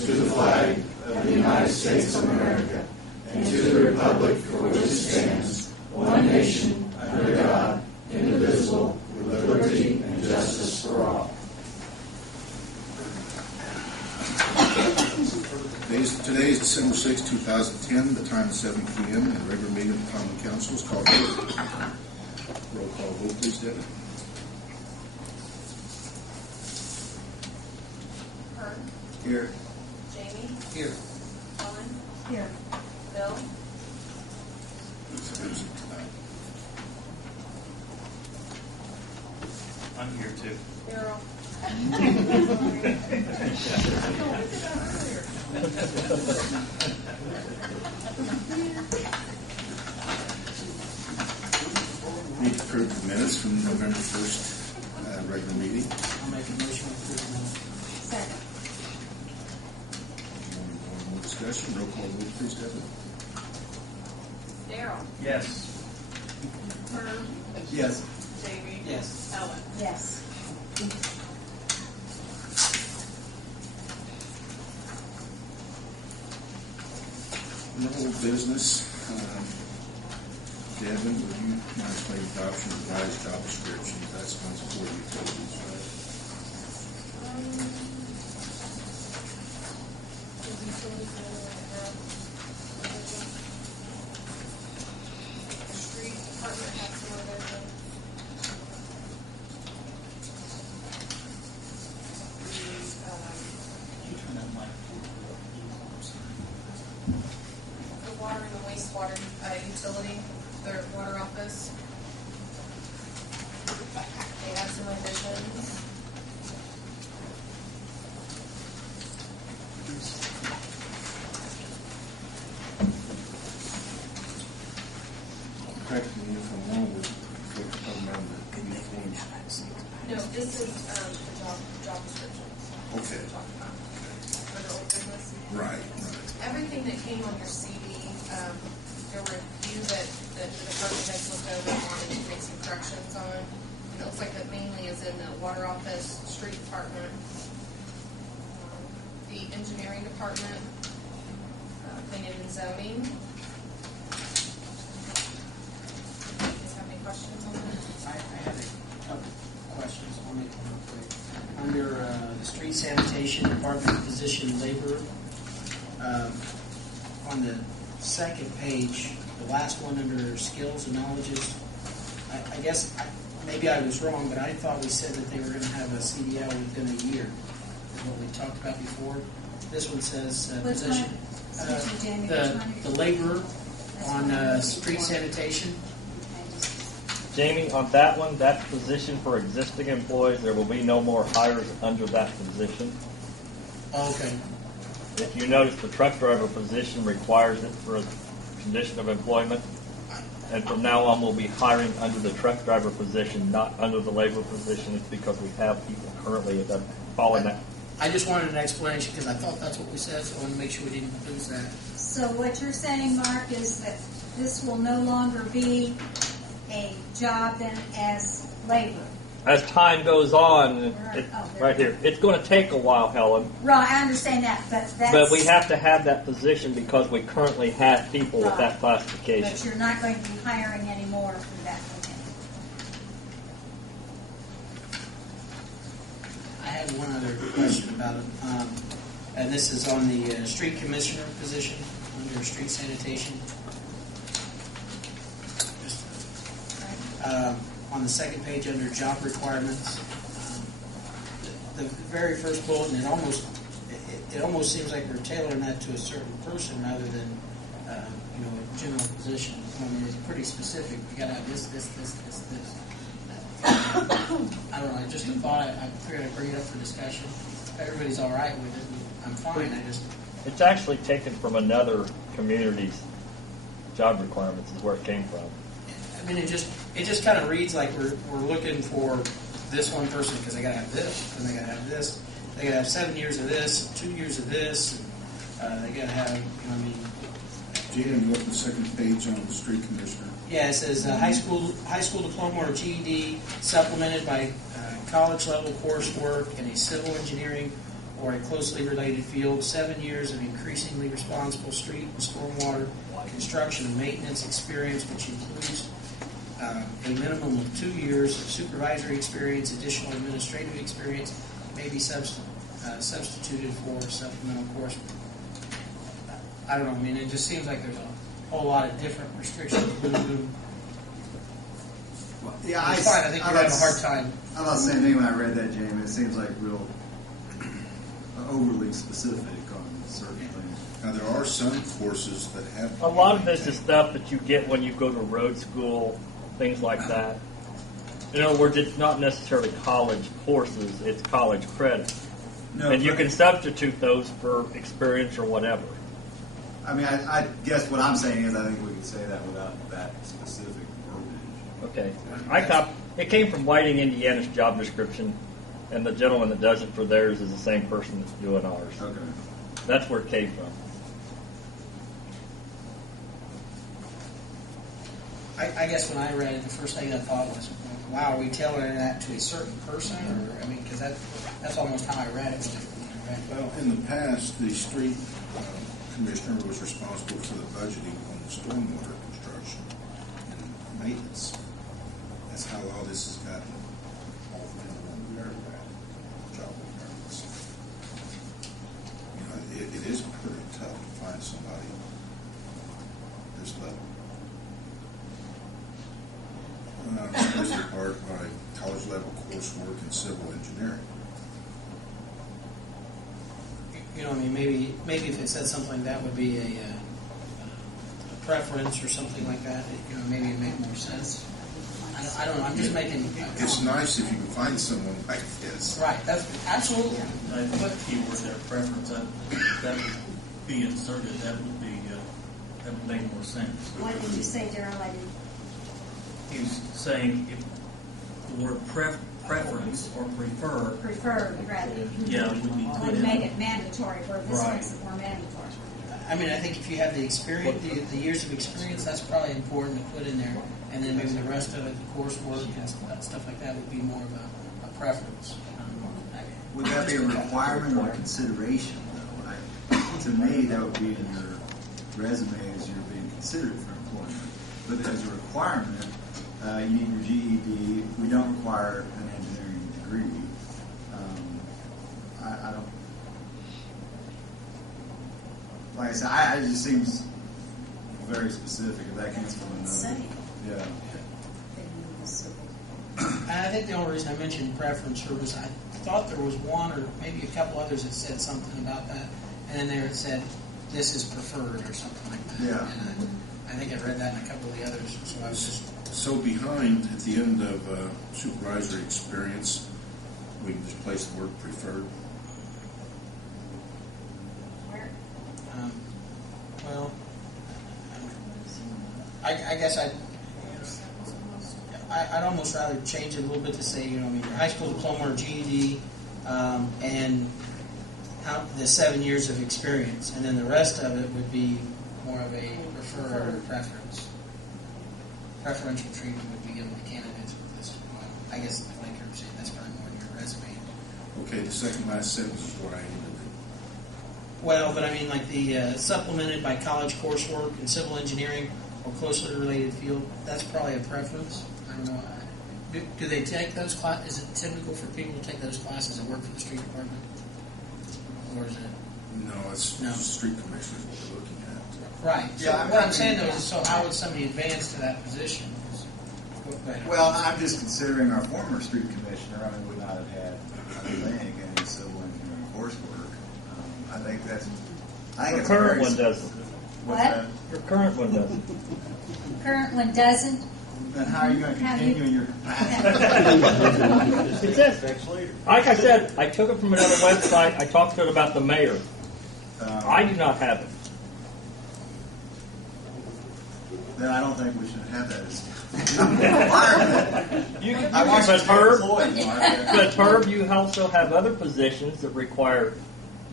to the flag of the United States of America and to the republic for which it stands, one nation, under God, indivisible, with liberty and justice for all. Today is December 6, 2010. The time is 7 p.m. and the regular meeting of the Common Council is called to order. Roll call vote, please, Debbie. Herb. Here. Jamie. Here. Ellen. Here. Bill. I'm here too. Daryl. Need to approve the minutes from November 1st regular meeting. I'll make a motion to approve the minutes. Second. More discussion. Roll call vote, please, Debbie. Daryl. Yes. Herb. Yes. Jamie. Yes. Ellen. Yes. No old business. Devin, would you mind explaining adoption of revised job descriptions? That's one's for utilities, right? Street department has some other things. You turn that mic. The water and the wastewater utility, their water office. They have some revisions. Correct me if I'm wrong with what you're talking about the uniforms. No, this is the job description. Okay. We're talking about for the old business. Right. Everything that came on your CD, there were a few that the department heads looked over and wanted to make some corrections on. And it looks like that mainly is in the water office, street department, the engineering department, planning and zoning. You guys have any questions on that? I have a couple questions. I'll make them real quick. Under the street sanitation department position labor, on the second page, the last one under skills and knowledges, I guess maybe I was wrong, but I thought we said that they were going to have a CDL within a year, is what we talked about before. This one says Which position. one? Excuse me, Jamie, which one? The laborer on street sanitation. Jamie, on that one, that position for existing employees, there will be no more hires under that position. Okay. If you notice, the truck driver position requires it for a condition of employment. And from now on, we'll be hiring under the truck driver position, not under the labor position. It's because we have people currently that fall in that. I just wanted an explanation because I thought that's what we said, so I want to make sure we didn't lose that. So what you're saying, Mark, is that this will no longer be a job then as labor. As time goes on, right here, it's going to take a while, Helen. Right, I understand that, but that's... But we have to have that position because we currently have people with that classification. But you're not going to be hiring any more for that position. I had one other question about it, and this is on the street commissioner position under street sanitation. On the second page under job requirements, the very first bullet, and it almost seems like we're tailoring that to a certain person rather than a general position. I mean, it's pretty specific. You got to have this. I don't know. I just thought I figured I'd bring it up for discussion. If everybody's all right with it, I'm fine. It's actually taken from another community's job requirements is where it came from. I mean, it just kind of reads like we're looking for this one person because they got to have this, and they got to have this. They got to have 7 years of this, 2 years of this, and they got to have, Jan, you open the second page on the street commissioner. Yeah, it says high school diploma or GED supplemented by college level coursework in a civil engineering or a closely related field, 7 years of increasingly responsible street and stormwater construction and maintenance experience, which includes a minimum of 2 years of supervisory experience. Additional administrative experience may be substituted for supplemental coursework. I don't know, I mean, it just seems like there's a whole lot of different restrictions. Yeah, It's fine, I think you're having a hard time. I'm not saying anything when I read that, Jamie. It seems like real overly specific on certain things. Now, there are some courses that have. A lot of this is stuff that you get when you go to road school, things like that. In other words, it's not necessarily college courses, it's college credit. No, And you but- can substitute those for experience or whatever. I mean, I guess what I'm saying is I think we could say that without that specific verbiage. Okay. It came from Whiting, Indiana's job description, and the gentleman that does it for theirs is the same person that's doing ours. Okay. That's where it came from. I guess when I read it, the first thing I thought was, wow, are we tailoring that to a certain person? Or, I mean, because that's almost how I read it when I read it. Well, in the past, the street commissioner was responsible for the budgeting on the stormwater construction and maintenance. That's how all this has gotten all into one paragraph, job requirements. You know, it is pretty tough to find somebody this level. Especially part by college level coursework in civil engineering. You know, I mean, maybe if it said something that would be a preference or something like that, you know, maybe it make more sense. I don't know. I'm just making. It's nice if you can find someone like this. Right. That's absolutely. I think the key word there, preference, that would be inserted. That would make more sense. What did you say, Darrell? I didn't. He was saying if the word preference or prefer, Preferred, rather. yeah, would be Would good. make it mandatory, where this Right. makes it more mandatory. I mean, I think if you have the experience, the years of experience, that's probably important to put in there, and then maybe the rest of it, the coursework and stuff like that, would be more of a preference. Would that be a requirement or a consideration, though? To me, that would be in your resume as you're being considered for employment. But as a requirement, you need your GED. We don't require an engineering degree. I don't. Like I said, it just seems very specific. If that comes from another. Yeah. And I think the only reason I mentioned preference was I thought there was one or maybe a couple others that said something about that, and then there it said this is preferred or something like that. Yeah. And I think I read that in a couple of the others, so I was just. So behind, at the end of supervisory experience, we can just place the word preferred. Where? Well, I guess I'd almost rather change it a little bit to say, you know, I mean, your high school diploma or GED, and how the 7 years of experience, and then the rest of it would be more of a preferred or preference. Preferential treatment would be given to candidates with this. Well, I guess, like you're saying, that's probably more in your resume. Okay, the second last sentence is what I ended. Well, but I mean, like the supplemented by college coursework in civil engineering or closely related field, that's probably a preference. I don't know. Do they take those classes? Is it typical for people to take those classes and work for the street department? Or is it? No, it's No. street commissioners what we're looking at. Right. So Yeah, what I'm saying though is, so how would somebody advance to that position? Well, I'm just considering our former street commissioner. I mean, would not have had, I think, any civil engineering coursework. I think that's. I think Your it's current very one doesn't. What's What? that? Your current one doesn't. Current one doesn't. Then how are you going to Have you- continue in your capacity? It says, like I said, I took it from another website. I talked to it about the mayor. I do not have it. Then I don't think we should have that as a requirement. You can, I want you but to be Herb, employed, Mark. but Herb, you also have other positions that require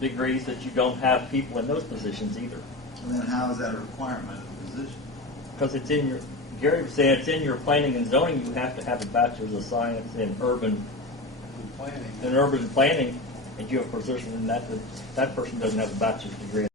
degrees that you don't have people in those positions either. And then how is that a requirement of the position? Because it's in your, Gary was saying it's in your planning and zoning. You have to have a bachelor's of science in urban planning, and you have a position in that person doesn't have a bachelor's degree